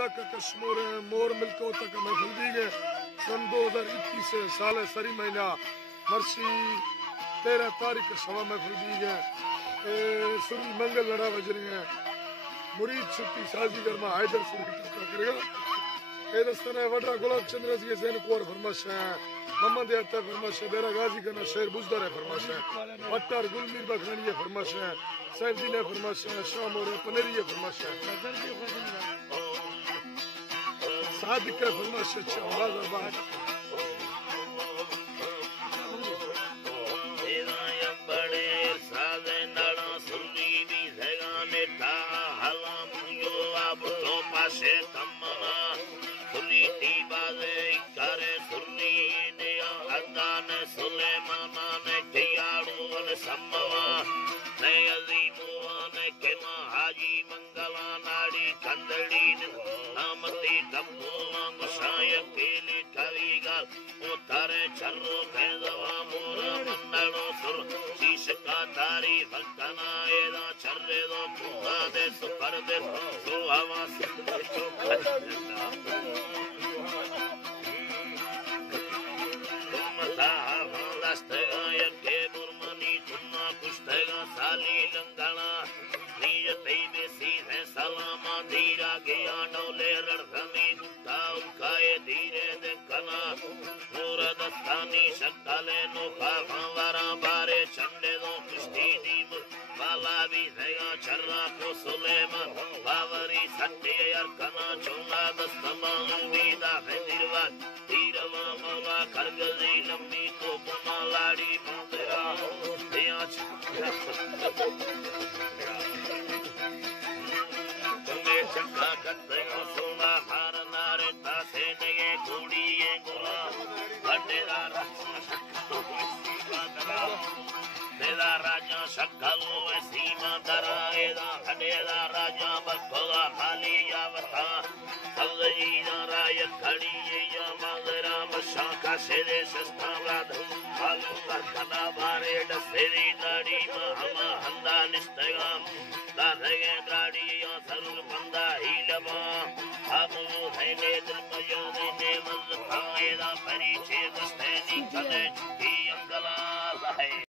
मुल्क कश्मीर मोर मिल्को तक महफिल दी गए सन 2021 से साल सरी महीना मरसी 13 तारीख सवा महफिल दी गए सुरी मंगल लड़ा बज रहे हैं मुरीद छुट्टी साजी गर्मा हैदर सुरी करेगा ए दस्तने वडा गुलाब चंद्र जी जैन कोर फरमाश है मोहम्मद अता फरमाश है बेरा गाजी करना शेर बुजदार है फरमाश है पट्टर गुलमीर बखनी है फरमाश है सैफदीन है फरमाश है शाम और पनेरी है फरमाश है सादिक है फरमाश है चौबाज बड़े सादे नाड़ा सुनी भी जगाने था हला मुझो अब तो पासे कमना सुनी ती बाजे करे सुनी ने अदान सुलेमाना ने कियाड़ू ने सम्मवा ने अजीमुआ ने केना हाजी मंगला नाड़ी कंदड़ी नामती डब्बुआ गुसाय केले कविगा उतारे चर्रो भेदवा मोरा मंडलो सुर शीश का तारी भक्तना एदा चर्रे दो कुहा दे सुपर दे तो हवा से के बुरमनी तुन्ना कुश्तेगा साली लंगना नीज तेबे सीधे सलामा धीरा गया डोले रणधमी गुत्ता उनकाए धीरे दे कना पूरा दस्तानी शक्काले नो खावारा बारे चंडे दो कुश्ती दीम बाला भी जगा चर्रा को सुलेमान बावरी सट्टे यार कना चोंगा दस्तमा उम्मीदा है दिरवा धीरवा मामा करगजी लंबी को पुना लाड़ी मुंदरा दियाच तुम्हें चक्का करते हो सोना मार नारे तासे नगे घोड़ी ये गोला बटेदार बेदा राजा शक्कलो सीमा दराएदा हडेदा राजा बखोला खाली यावता सल्लजीदा राय खड़ी या मगरा मशाका सेरे सस्तावाद हालू करना बारे डसेरी नाड़ी महमा हंदा निस्तगाम दाधगे गाड़ी या सरुर बंदा हीलवा अबू हैने दिल मयाने ने मल खाएदा परिचय दस्तेनी चले की अंगला है।